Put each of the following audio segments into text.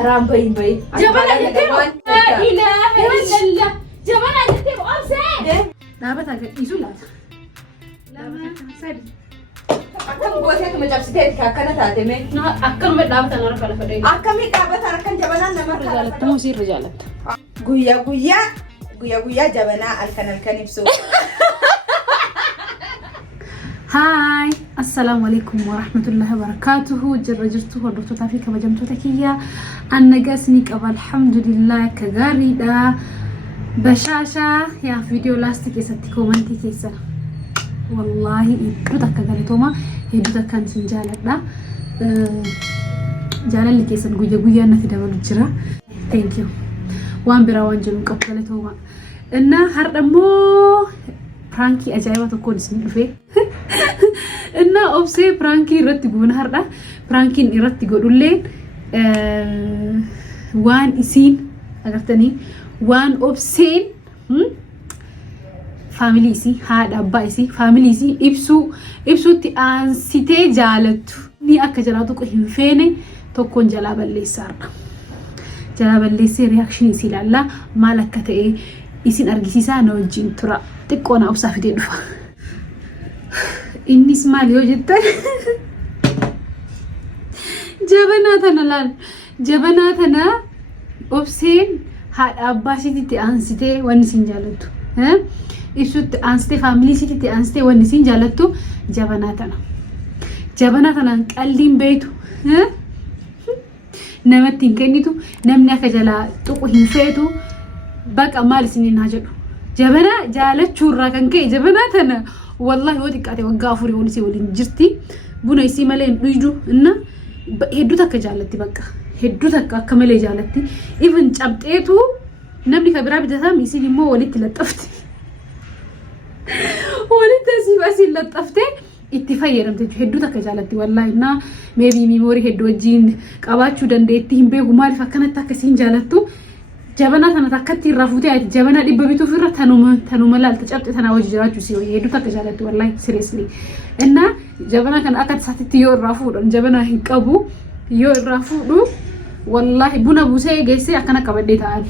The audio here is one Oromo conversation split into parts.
حرام بين جبنا جتيم لا إله إلا الله جبنا جتيم أمسك دابتها قديسو لا لما سادي أكم بوسيت مجابستي كأكنا تاتمي أكم دابتها نعرف على فدي أكم دابتها ركن جبنا نمر رجالات موسي رجالات قويا جبنا الكن يبسو هاي السلام عليكم ورحمة الله وبركاته جرجرتو ودكتور تافيك بجمتو تكية أنا جاسني قبل الحمد لله كغاريدا بشاشة يا فيديو لاستيك يستي كومنتي كيسا والله يدوتك غاليتوما يدوتك كان سنجالة جالا اللي كيسا قويا نفي دابلو جرا thank you وان برا وانجلون قبلتوما إننا هردمو برانكي أجايبا تكون اسمي فيه إننا أبسي برانكي رتقون هردا برانكي رتقون اللين وان إسين أغرتني وان أبسين فاميلي إسي هاد أبا إسي فاميلي إسي إبسو تي جالتو ني أكا جلاتو كهين فيني تكون جلابا اللي سارنا جلابا اللي سي رياكشن إسي لالا مالك كتئي إسين أرجيسيسا نوجين ترى تكون أبصا في دفع إني سمالي وجدت جبناتنا أبسين هاد أباسي تي أنسيتي ونسين جالتو ها إبسوت أنسيتي فاميلي سيتي تي أنسيتي ونسين جالتو جبناتنا قلين بيتو ها نمتين كنيتو نمني أكجلا تقوهين فيتو بقى مال سنين هاجلو جبنا جالت شورا كان كي جبنا تنا والله ودي قاعده وقافوري ونسي ولين جرتي بونا يسي مالين دوجو ان هدوتك جالتي بقى هدوتك كمل جالتي ايفن چبطيتو نبلي كبرا بتسام يسي ديمو وليت لطفت وليت سي لطفتي اتفايرم هدوتك جالتي والله ان ميبي ميموري هدوجين قباچو دنديتي بيغ مال فكنتا كسين جالتو جبنا تنا تكتي رافوتي جبنا دي ببيتو فيرا تنو ملال تجابت تنا وجراجو سي يدو تكجالت والله سيريسلي ان جبنا كان اكد ساتي يو رافود جبنا هنقبو يو رافودو والله بونا بوسي جيسي اكنا كبديتان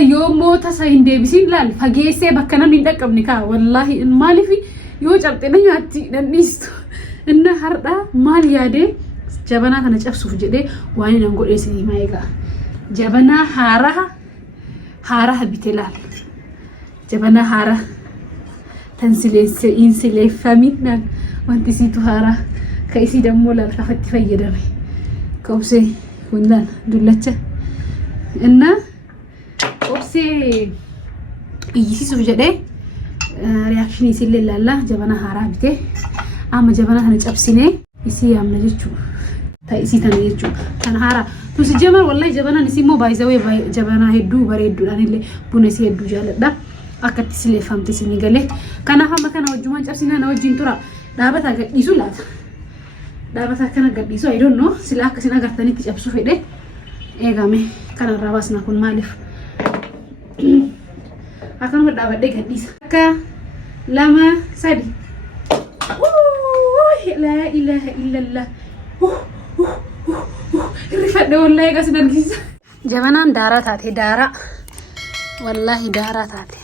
يومو تساين ديبسين لال فجيسي بكنا ندقبني كا والله ان مالي في يو جابتني ياتي دنيستو ان هردا مال يادي جبنا كان جابسو فجدي واني نقول اسمي مايغا جبنا هارها بتلال جبنا هارا تنسلس انسلي فامينا وانت سيتو هارا كايسي دمو لا ففتي فيدمي كوبسي وندان دولچه ان كوبسي يسي سوجدي رياكشن يسيل لالا جبنا هارا بته اما جبنا كان جابسيني يسي يامنجچو تايسي تنيجو كان هارا تسجمر والله جبنا نسيمو بايزوي جبنا هدو بريدو اني بونسي هدو جالدا اكتي سلي فامتي سنيغله كان فما كان وجمان جابسينا نوجين ترى دابتا غديسو لات دابتا كان غديسو اي دون نو سلا كسينا غرتني تجابسو فيده ايغامي كان راباسنا كون مالف akan berdabade gadis ka lama sadi la ilaha illallah رفعت والله قاس نرجس جبنان دارا تاتي دارا والله دارا تاتي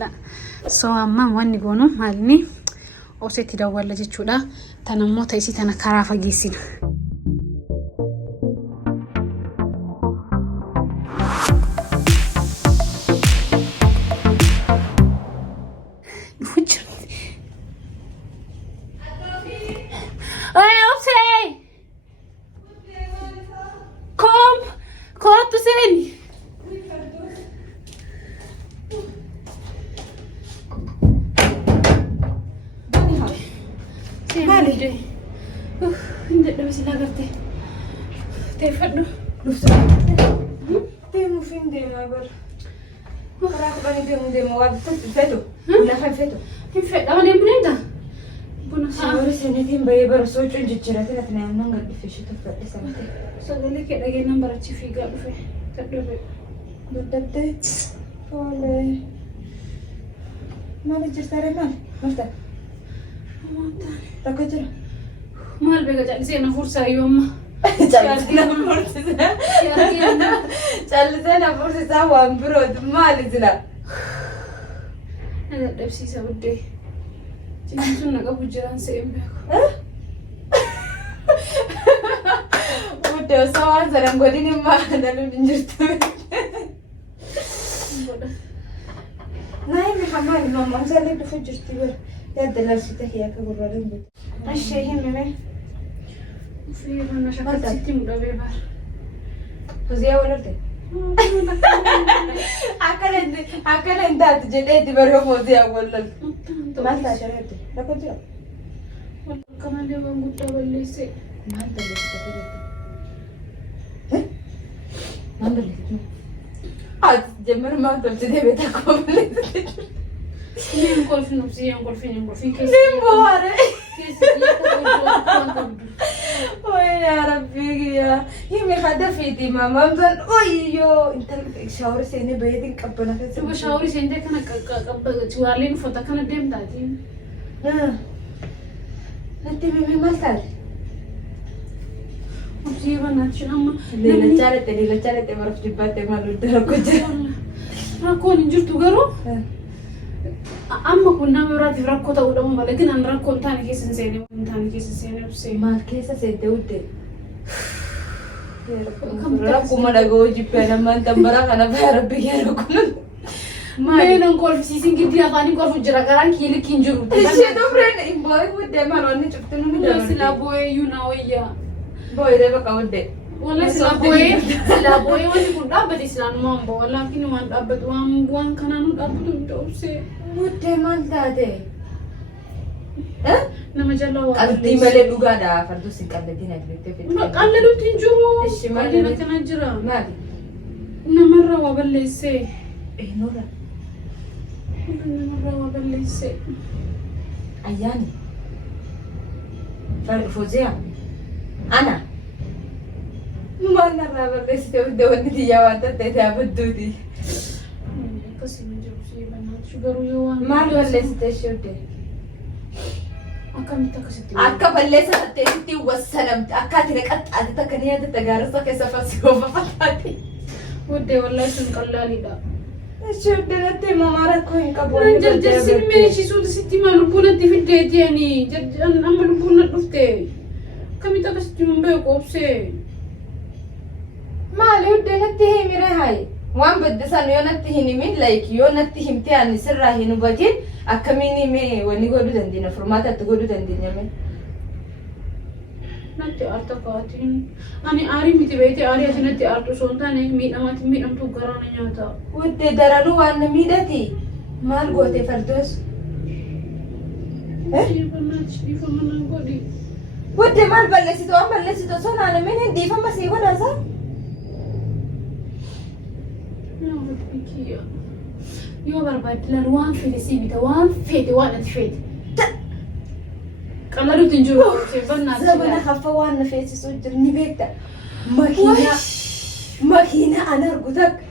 لا سو اما واني غونو مالني او سيتي داولا جچودا تنمو تايسي تنا كرافا جيسين انت بس لا قرتي تفدو تيمو فين ديما بر راح بني ديمو وابتفتو ولا فاتو كيف انا منين ده بنا صور سنتين بايبر سوچ جچرات نتنا ننغ دفشي تفدي سنتي سغلي كده جي نمبر تشي في قال في تدري بدت ولا ما بجر ترى ما مرتا ما تكجر maal beeka callisee na fursaa yooma. Callisee na fursisaa waan birooti maali jira? Na dadhabsiisa buddee. Cimin sun na qabu jiraan se'een beeku. Buddee osoo waan sadan godhin immaa daluun hin jirtu. Naayim Muhammad mamma sallee dhufu jirti bara. Yaadda larsita kiyyaa akka gurraadhaan jirti. Ashee himime. Fiirana shakkatti mudhabee bara. Hoziyaa walarte. Akkana hin taatu jedheeti bara hoziyaa walarte. Maal taasisa jirti? Lafa jira. Akka malee waan guddaa balleessee. Maal balleessita jirti? Maal balleessita? Ati jemmani maal tolchitee beektaa koo balleessite? Niin kolfin keessa. Niin boore. Keessa waan qabdu. Oye Rabbi kiyya. Himi hadda fiiti mamam san oyyoo intalli shaawar seenee bayeetiin qabbana keessa. Duba shaaworii seentee kana tuwaaleen uffata kana deemtaati. Natti mimee maal taate? Obsii bannaatti amma. Leelachaa lette maraf jibbaatte maal hojii rakkoo jira. Rakkoon hin jirtu garuu. Amma kun nama biraatiif rakkoo ta'uu dhabu malee ግን an rakkoo hin taane keessa hin seene obsee. Maal keessa seente uddee? Rakkuma dhaga'uu jibbee namaan tambaraa kana baay'ee rabbi kee rakkunan. Meelan kolfisiisin giddii afaanii kolfu jira garaan kiilikki hin jiru. Ishee dubreen hin boo'ee uddee maal wanni cuftu numi dabalate. Silaa boo'eeyyuu naa wayyaa. Boo'ee bakka uddee. Wala silaa boo'ee wanti kun dhaabbate silaanumaan boo'a laakiin waan dhaabbatu waan kanaanuu dhaabbatu hin ta'ubsee. Uddee maal taate? Nama jalaa waa Qalbii malee dhugaadha farduu si qalladii na dibettee. Qalladuutti hin jiru. Ishi maal Qalliin akkana jira. maali? Namarraa waa balleessee. Eenyurra? Namarraa waa balleessee. Ayyaani. Fozia. Ana. Maal narraa balleessite uddee wanti xiyyaa waan tattee abadduuti. Akkasii hin jiru si bannaatti garuu yoo waan. Maal balleessite ishee uddee? Akkamitti akkasitti. Akka balleessa tatteessitti wassalamte akka ati naqaxxaate takka ni yaadatta gaarressa keessa farsi goofa fakkaate. Uddee wallaahi sun qallaaliidha. Ishee uddee natti himamaa rakkoo hin qabu. Waan jarjarsiin meeshisuutu sitti maa lubbuu natti fiddeeti ani amma lubbuun na dhufte. Akkamitti akkasitti hin beeku obsee. Maali uddee natti himire hayi? Waan baddisan yoo natti hin himin yoo natti himte ani sirraa hin hubatin akkamiin himee wanni godhuu dandeenya furmaata itti godhuu dandeenya mee? Natti aarta kaatiin ani aarii miti beekte aarii ati natti aartu osoo hin taane miidhamtuu garaana nyaata. Uddee daranuu waan na miidhati maal goote fardoos? Dhiifama na godhi. Uddee maal balleessitu waan balleessitu osoo naannamiin hin dhiifama sii godhasa? Yoo barbaaddilan waan fedhe sii bita waan fedhe waan ati fedhe. Qalladuutti hin jiru. Zabana haffa waan na feesisuu jiru ni beekta. Makiina an argu takka.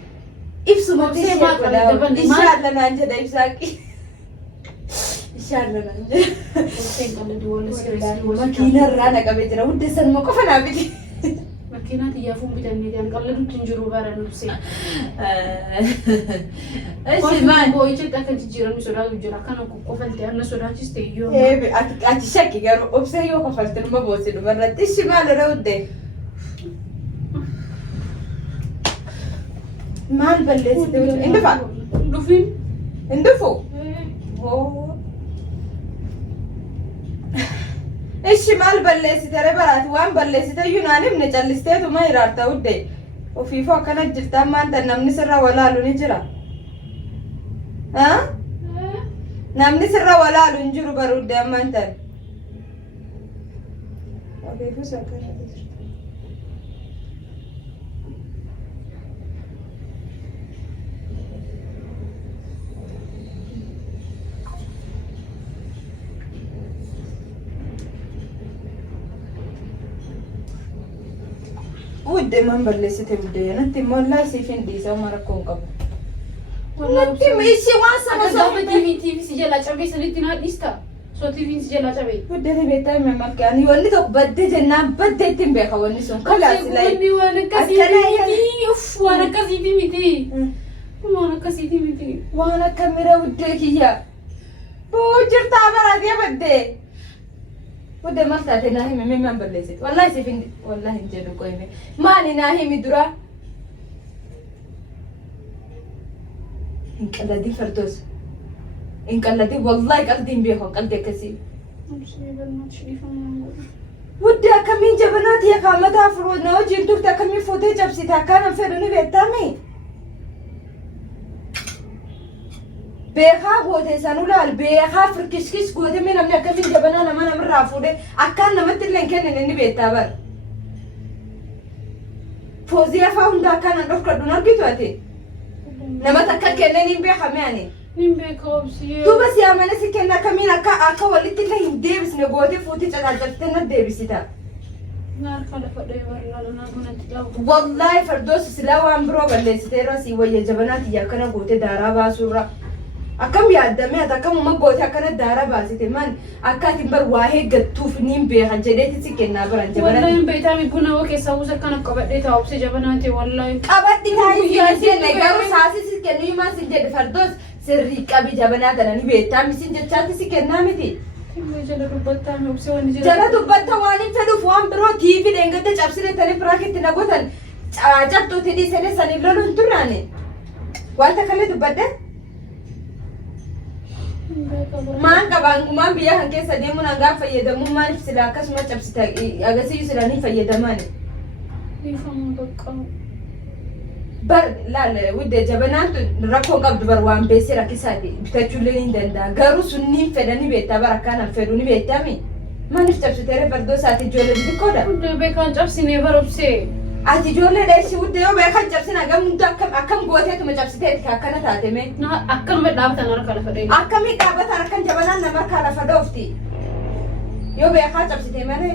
Ibsuma ishee godhaa. Ishaalla naan jedha ibsaaqi. Ishaalla naan jedha. Makiina irraa naqabee jira. Uddee sanuma qofa naa biti. Makiinaa xiyyaafuu bitannee qalladuutti hin jiru bara nubsee. Eshi maal? Boo'ichatti akka jijjiiramni sodaatu jira. Kana qofalte anna sodaachiste iyyoo. Ati shakki garuu obsee yoo qofalte numa boosee dhumarratti. Eshi maal irra uddee? Maal balleessite? Hin dhufaa? Dhufiin. Hin dhufu? Ishi maal balleessite baraati waan balleessite iyyuu naan himne callisteetu ma hiraarta uddee. Ofiifuu akkana jirta ammaan tan namni sirra walaalu ni jira. Namni sirra walaalu hin jiru bara uddee ammaan tan. Ofiifuu akkana jirta. Uddee man balleessite uddee natti immoo laasiif hin dhiisa uma rakkoo hin qabu. Natti ishee waan sana Akka gaafa TV si jala cabee sanitti naa dhiista. TV jala cabe. Budde beektaa mamalkaan yoonni tokko badde jennaan badde ittiin beeka wanni sun. Kalaas Wanni waan akkasii uff waan akkasiiti miti. Waan akkasiiti miti. Waan akka mira buddee kiyya. Boo jirtaa baraatee badde. Budde maal taate naa himi mee maan balleessite. Wallaahi siif hin wallaahi hin jedhu qoyme. Maali naa himi dura. Inqalladii fardoos. Inqalladii wallaahi qaldiin beeku qaldi akkasii. Budde akkamiin jabanaati yaa kaamataa furuu na hojiin turte akkamiin fuutee cabsite akkaan fedhu ni beektaami. Beekaa goote sanuu laal beekaa firkiskis goote mee namni akkamiin jabanaa namarraa fuudhee akkaan namatti illee hin kennine ni beektaa bara. Foozii afaa hunda akkaan an dhorkadhu argitu ati. Namatti akka kenneen hin beekame ani. Nin beeka obsiyee. Duuba si amana si kenna akkamiin akka walitti illee hin deebisne goote fuutii cacalcalte na deebisita. Naarka lafa dheebarraa na gunatti dhabu. Wallaahi fardoos silaa waan biroo balleessiteerra si wayya jabanaati yaa kana goote daaraa baasurra. Akkam yaaddame ati akkamuma goote akkana daaraa baasite man akka ati bar waa eeggattuuf niin beekan jedheeti si kennaa baran jabanaati. Wallaahi hin beektaami buna oo keessaa buusa kana qabadhee taa'ubse jabanaati wallaahi. Qabadhi taa'ii si jenne garuu saasi si kennu himaa si jedhe fardoos sirrii qabi jabanaa tana ni beektaami si jechaatti si kennaa miti. Jala dubbattaami obse wanni jala. Jala dubbatta waan hin fedhuuf waan biroo TV dheengatte cabsine tani biraakitti na gotan cabtuuti dhiisanii sanii loluun turraani. Wanta kallee dubbadde? Maan qabaan gumaan biyya kan keessa deemuun hangaan fayyadamuun maaliif sila akkasuma cabsita agarsiisu sila ni fayyadaman. Dhiifama bakka. Bar laal wudde jabanaan tun rakkoo qabdu bar waan beessee rakkisaati bitachuullee ni danda'a garuu sun ni fedha ni beektaa bar akkaan fedhu ni beektami. Maaliif cabsiteere fardoo isaati ijoollee xixiqqoodha? Wudde beekaan cabsinee barobsee. Ati ijoollee dheessi wudde yoo beekan cabsina gamuutu akkam gooteetuma cabsiteeti akkana taateme. Akkanuma dhaabatan harka lafa dheeraa. Akkamii dhaabatan akkan jabanaan nama harkaa lafa dhoofti. Yoo beekaa cabsite malee.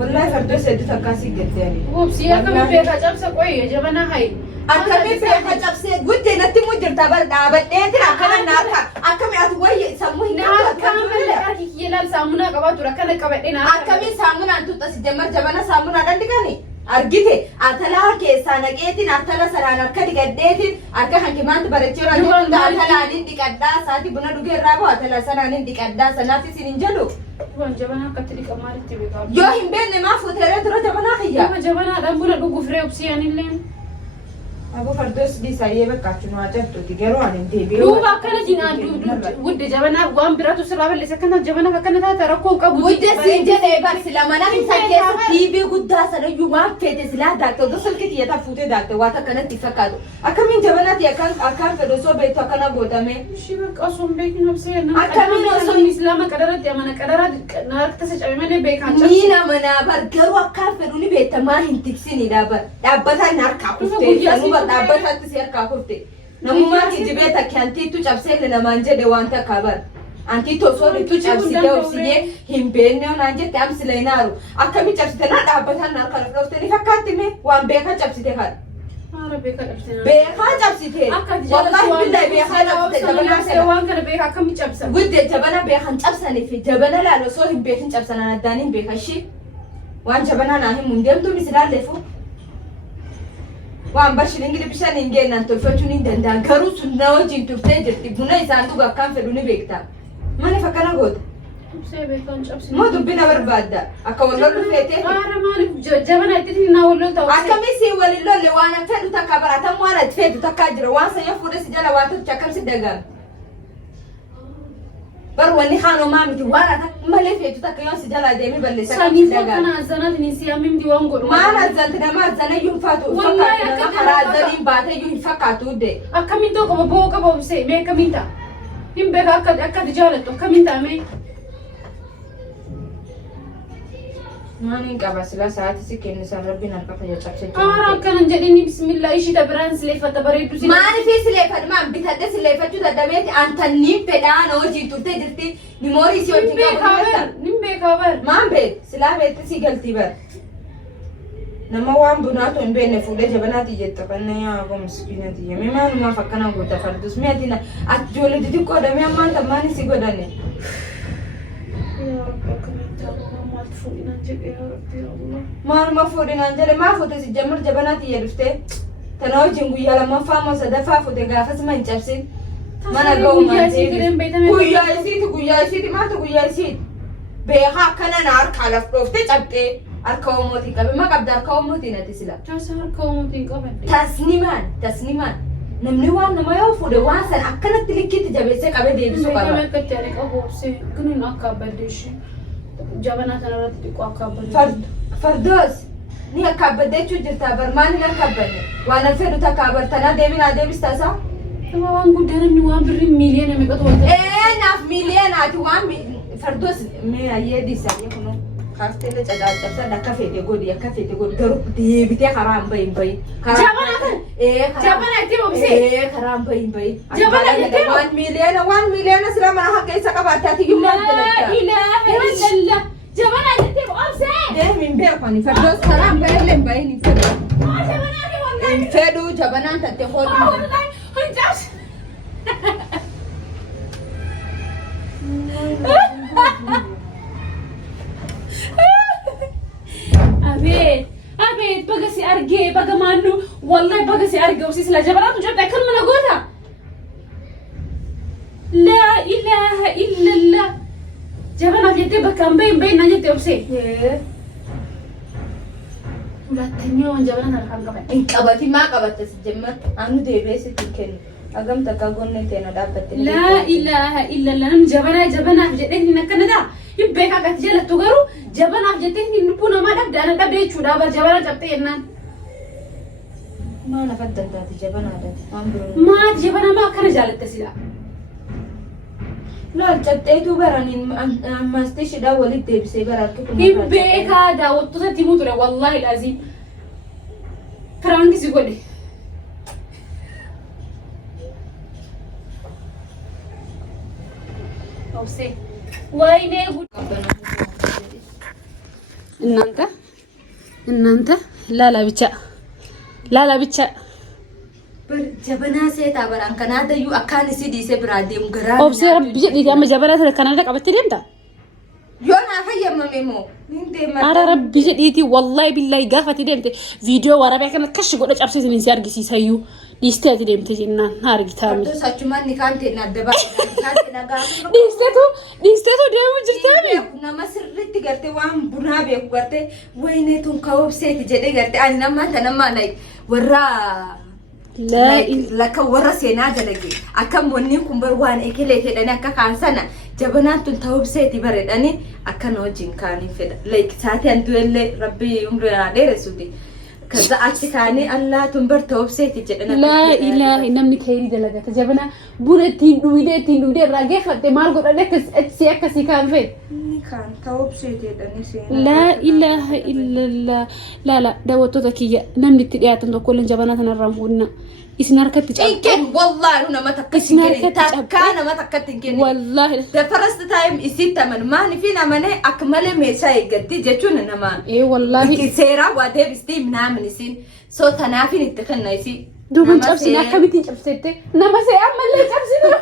Wallaahi fardoo sedduu takkaasii gaddeeni. Wubsii akkamii beekaa cabsa qoyee jabanaa hayi. Akkamii beekaa cabsee guddee natti mujjirta bar dhaabadheetiin akkana naarka akkamii ati wayye sammuu hin qabdu akkana malee kiyyelaal saamunaa qabaa tura akkana qabadhee naarka. Akkamii saamunaan tuxxasi jammar jabana saamunaa dandikani. Argite atalaa keessaa naqeetiin atala saraan harka dhiqadheetiin harka hankimaatti bareecheera jechuudha atalaan dhiqadhaa isaati buna dhugeerraa boo atala sanaan dhiqadhaa sanaaf isin hin jedhu. Waan jabanaa akkatti dhiqamaa itti beekamu. Yoo hin beekne maa fuuteeree dura jabanaa kiyya. Jabanaadhaan buna dhuguuf reebsii anillee. Abu fardos disaayee bakkaachuu nu ajabtuuti garuu ani hin deebi'ee. Duuba akkana jinaan wudde jabanaa waan biraatu sirraa balleessa akkana jabanaaf akkana taata rakkoo qabu. Wudde siin jedhee bar sila mana isa keessa TV guddaa sanayyuu waan feete silaa daakte osoo silkii xiyyataa fuutee daakte waan akkanatti fakkaatu. Akkamiin jabanaati akkaan fedhu osoo beektu akkana gootame. Ishii bakka osoo hin beekin obsee akkamiin osoo islaama qadaratti amana qadaraa naarka tasa cabe malee beekaan cabse. Miina manaa bar garuu akkaan fedhu ni beekta maa hin tiksinidha bar dhaabbataan harkaa kuftee. Dhaabbatatti si harkaa kufte namummaa kijibee takke antiitu cabseelle namaan jedhe waan takka bar antiitu osoo dhitu cabsitee obsiyee hin beekne onaan jette amsila hinaaru akkamii cabsite naa dhaabbataan harka dhufte ni fakkaatti mee waan beekaa cabsite kan. Beekaa cabsite wallaahi billahi beekaa cabsite jabanaa sana waan kana beekaa akkamii cabsan. Guddee jabana beekan cabsaniif jabana laal osoo hin beekin cabsanan addaan hin beeka ishii waan jabanaa naa himu hin deemtu misilaalleefu. Waan bashiin ingili bishaan hin geennan tolfachuun hin danda'an garuu sun na wajjin turtee jirti buna isaan dhuga akkaan fedhu ni beekta. Maaliif akkana goota? Moo dubbina barbaadda akka wallollu feetee? Haara maaliif jabana itti naa wallol ta'u? Akkamii si walin lolle waan fedhu takka baratan waan ati feetu takkaa jira waan sanyoo fuudhee si jala waa tokko akkam si dagaame. Bar wanni haanoo maamiti waan ati malee feetu takka yoo si jala deemee balleessa akkam si dagaame. Kana azanaati ni si amin di waan godhu. Maal azanti nama azana iyyuu hin fakkaatu nama karaa azaniin baatee iyyuu hin fakkaatu udde. Akkamiin ta'u qaba boo qaba obsee mee akkamiin ta'a? Hin beeka akka jaalattu akkamiin ta'a mee? Maaniin qaba sila sa'aatii si kennisan rabbiin harka fayyaa cabsee jiru. Haara akkanan jedhini bismillah ishii biraan sileeffata bareeddu si. Maaliif sileeffatu maan bitadde sileeffachuu daddabeeti antanniin fedhaa na hojii turtee jirti nimoorii si hojii qabu. Nin beekaa bar. Maan beet silaa beetti si galtii bar. nama waan bunaatu hin beekne fuudhee jabanaati jette kanneen yaa komiskiinati yemmuu maaluma fakkana goota fardus mi'aati na ijoollee xixiqqoo dhamee ammaan tammaan si godhanne. Maaluma fuudhinaan jedhe maa fuute si jammar jabanaati jedhuftee tana wajjin guyyaa lammaffaa moo sadaffaa fuute gaafas ma hin cabsin. Mana ga'uumaan guyyaa isiiti maaltu guyyaa isiiti beekaa akkana na harkaa laf dhooftee cabxee harka Omootii qabe ma qabda harka Omootii natti sila. Taasisaa harka Omootiin qabadde. Tasnimaan namni waan nama yoo fuudhe waan san akkanatti likkiitti jabeessee qabee deebisuu qaba. Nama akkatti ani qabu obsee kunuun akka abbadde ishee jabanaa kanarratti xiqqoo akka abbadde. Fardoos ni akka abbadde jechuu jirta bar maaliin akka abbadde waan alfeedu takka abartanaa deebinaa deebistaasaa. Nama waan guddaa namni waan birrii miiliyoona meeqatu wanta. Naaf miiliyoonaati waan fardoos mee ayyee diisanii kunoo kaaftee caccabsan akka feete godhi garuu deebitee karaa hin bahin. Jabana itti boobisee. Karaa hin bahin. Jabana itti waan miiliyoona sila mana haqa isa qabaataati yummuu dalagda. Ilaa jabana itti boobisee. Deemin beekani fardoos karaa hin bahin hin fedhu. Hin fedhu jabanaan tattee hooluu. Abet baga si arge baga manu wallahi baga si arge usi sila jabaratu jabta kan mana gota la ilaha illa allah jabana jete bakam bay na jete usi ሁለተኛው ወንጀልን አልካንቀበ እንቀበቲ ማቀበተ ሲጀመር አንዱ ደቤስ ትከን አገም ተካጎነቴ ነው ዳበት ላ ኢላሃ ኢላላህ ጀበና ፍጀደኝ ነከነዳ ይበካ ከትጀለቱ ገሩ ጀበና ፍጀደኝ ንቡና ማዳብ ዳና ደብቹ ዳበር ጀበና ጨብጤናን ማና ፈደንታት ጀበና ዳት አንብሩ ማ ጀበና ማ ከነጃለተ ሲላ لا ጨብጤቱ በራኒን ማስተሽ ዳወልት ደብሴ በራልኩ ይበካ ዳወጡ ተቲሙት ነው والله لازم ፍራንክ ሲጎደ ኦሴ ወይኔ እናንተ ላላ ብቻ ጀበና ሴታ በራን ከናደዩ አካን ሲዲሴ ብራዴም ግራ ኦብሰርቭ ቢጀዲ ያመ ጀበና ከናዳ ቀበተ ደምታ ዮና ፈየመሜሞ እንዴማ አረ ረብ ቢጀዲቲ ወላሂ ቢላሂ ጋፋቲ ደምተ ቪዲዮ ወራቢያ ከነ ከሽ ጎደ ጨብሰ ሲን ሲያርጊ ሲሰዩ ዲስቴት ደምተ ጂና አርጊታሚ ተሳቹ ማን ካንቴ ናደባ ካንቴ ናጋ ዲስቴቱ ደሙ ጅርታሚ ነመስርት ገርቴ ዋን ቡና ቤኩ ገርቴ ወይኔቱን ከወብሴት ጀደ ገርቴ አንናማ ተነማ ላይ ወራ laka warra seenaa dalage akkam wanni kun bar waan ekelee fedhani akka kaansana jabanaan tun ta'ubseeti bareedhani akka noojin kaanii fedha like saati anduelle rabbi umrina dheeressuti kaza achi kaanii allah tun bar ta'ubseeti jedhana la ilaha namni khayri dalagata jabana buna ittiin dhuudee irraa geeffatte maal godhane akkasi kaan fedhe ni kaan ta'ubseeti jedhani seenaa la ilaha illallah la daawwattoota kiyya namni itti dhiyaatan tokko illee jabanaa tanarraan fuudhina isin harkatti cabbe wallahi nama takkatti kenne wallahi the first time isittaman maani fi namane akmale meeshaa eeggatti jechuun nama wallahi seera waa deebistii minaamin isin so tanaafin itti kenna isi duuban cabsine akkamitti cabsette nama see ammallee cabsina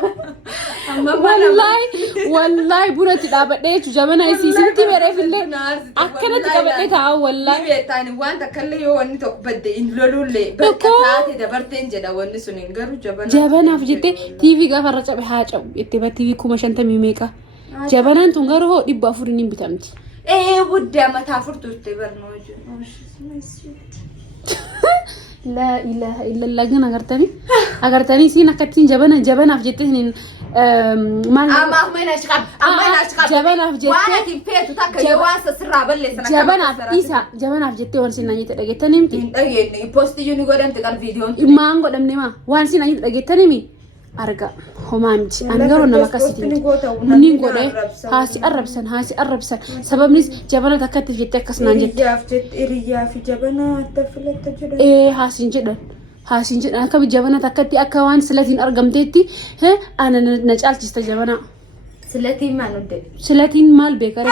wallahi bunatti dhaabadhee jechu jabana isitti bereefillee akkanatti qabadhee ta'a wallahi beetaan waan takkallee yoo wanni tokko badde in lolullee bakka taate dabarteen jedha wanni sun hin garu jabanaaf jettee TV gaafarra cabe haa cabu jettee ba TV 50 meeqa jabanaan tun garuu 400 hin bitamti buddaa mataa furtuutte barnooju لا إله إلا الله جنا أغرتني سين أكتين جبنا في جتين ما أمين أشقاب جبنا في جتين وانا تنفيت وتاك يواس سرّا بلّي سنة جبنا في جتين وانسين نجيت لقيتني متي يبوستي يوني قدام تكان فيديو ما أنقول أمني ما وانسين نجيت لقيتني مي أرجع همامتي أنا قرر نما كسيتين منين قرر هاسي أربسن سبب نيس جبنا تكتي في تكس نانجت رياف جبنا تفلت تجرب هاسين جدا أنا كبي جبنا تكتي أكوان سلاتين أرقمتي أنا نجعل تستجبنا سلاتين مال بيكار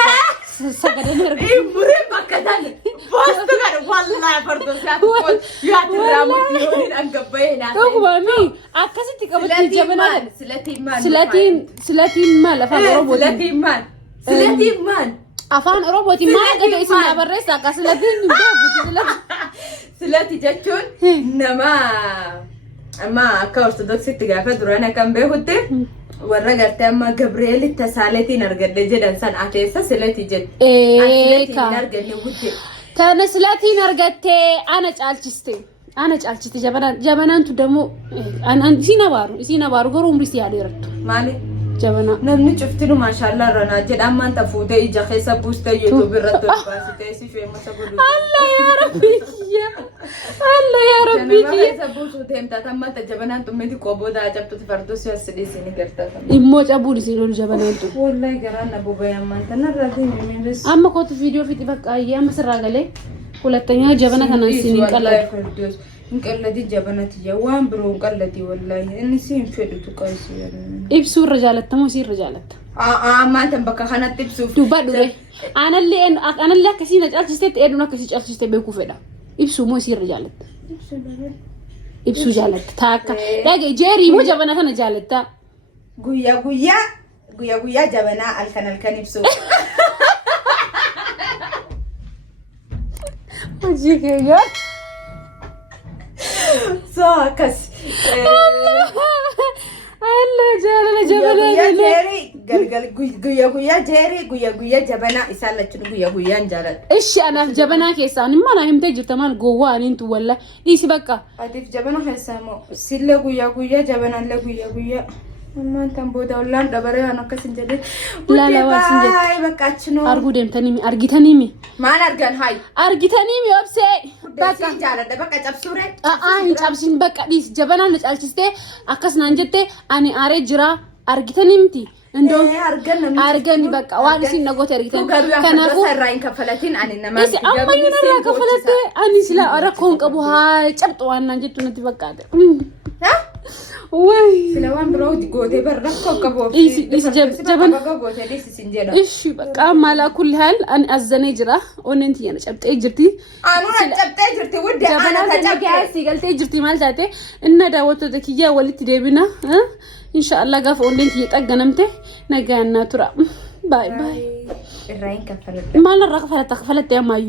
سكرنا مريم بكتاني بوست كارو والله برضو سياتكون ياترامت يونين أنقبينا مامي أكاسيتي كبتي جبنا سلاتين مال أفان روبوتي سلاتين مان أفان روبوتي ما قد اسمها بريسا كسلاتين سلاتي جاتون نما أما كأرثوذكسي تجافة درانا كم بيهوتي warra gartee amma Gabriel tasaleetiin argadde jedhan san ateessa silati jed ka argadde gudde kana silatiin argatte ana caalchiste jabanaan tu demo an isina baaru garuu umri si yaadeertu maali jabana namni cuftinu maashaallah rana jedhamaan tafuute ija keessa buuste YouTube irratti baasite si feemasa godhu Allah ya rabbi keessa buusuute himtatamma tajabanaan tummeti qoboda ajabtu fardo si asdisini gartata immoo cabuun isin ol jabanaan tu wallahi garaan nabubayamman tanarraati mimis amma kootu video fiti bakka ayya masra gale ሁለተኛ ጀበና ከናንሲን ቀለድ እንቀለድ ጀበናት ያዋን ብሮ እንቀለድ ወላሂ እንሲን ፈዱት ቀይስ ኢብሱ ረጃለተሙ ሲ ረጃለት ማንተን በቃ ከናት ኢብሱ ዱባ ዱሬ አናለ ከሲነ ጫልስቴት ኤዱና ከሲ ጫልስቴት በኩ ፈዳ ኢብሱ ሞ ሲ ረጃለት ኢብሱ ጃለት ታካ ዳገ ጄሪ ሞ ጀበና ተነ ጃለታ ጉያ ጀበና አልከን ኢብሱ Jigeya. So kas. Allah jabana Jerry galgal guya Jerry guya jabana isallachun guya jalat. Ishi ana jabana kesan mana himte jirtaman gowa anintu walla isi bakka. Adif jabana khasamo sille guya jabana le guya. Amman tamboda wallan dabare anaka sinjade la wasin jet ay bakachno argu demtanimi argitanimi man argan hay argitanimi obse bakka jalade bakka cabsure in cabsin bakka dis jabana le calchiste akas nanjette ani are jira argitanimti ndo argani bakka waan isin nagote argitan kanafu sarrain kafalatin ani nama is amma yuna kafalate ani sila ara kon qabu ha cabto waan nanjettu nati bakka ha way ስለዋን ብሮ ዲጎቴ በረኮ ከቦ ጀበና ጎቴ ዲስ ሲንጀዳ እሺ በቃ ማላ ኩል ሃል አን አዘነ ጅራ ኦነንቲ ያነ ጨብጤ ጅርቲ አኑ ጨብጤ ጅርቲ ወደ አና ተጨብጤ ሲገልጤ ጅርቲ ማልታቴ እነ ዳወቶ ተኪያ ወልት ደብና ኢንሻአላህ ጋፍ ኦነንቲ የጠገነምቴ ነገያና ቱራ ባይ ራይን ከፈለተ ማላ ረከፈለተ ያማዩ